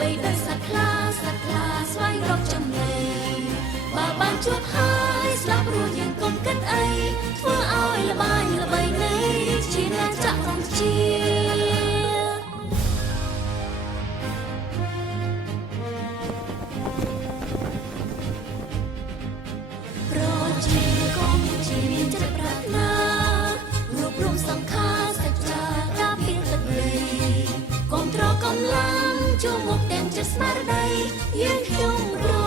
បីដល់សាក់ខ្លាស្វែងរកចំណីបើបានជួបហើយស្លាប់រួចយើងកុំគិតអីធ្វើឲ្យល្បាញល្បីនៃជាអ្នកចាក់ក្នុងជាប្រជាកុំជាមានចិត្តប្រាថ្នារួបរวมសង្ខារសច្ចាការពារទឹកដីកុំត្រកម្លាំងជួមុខទាំងចិត្តស្មារតីយើងខ្ញុំ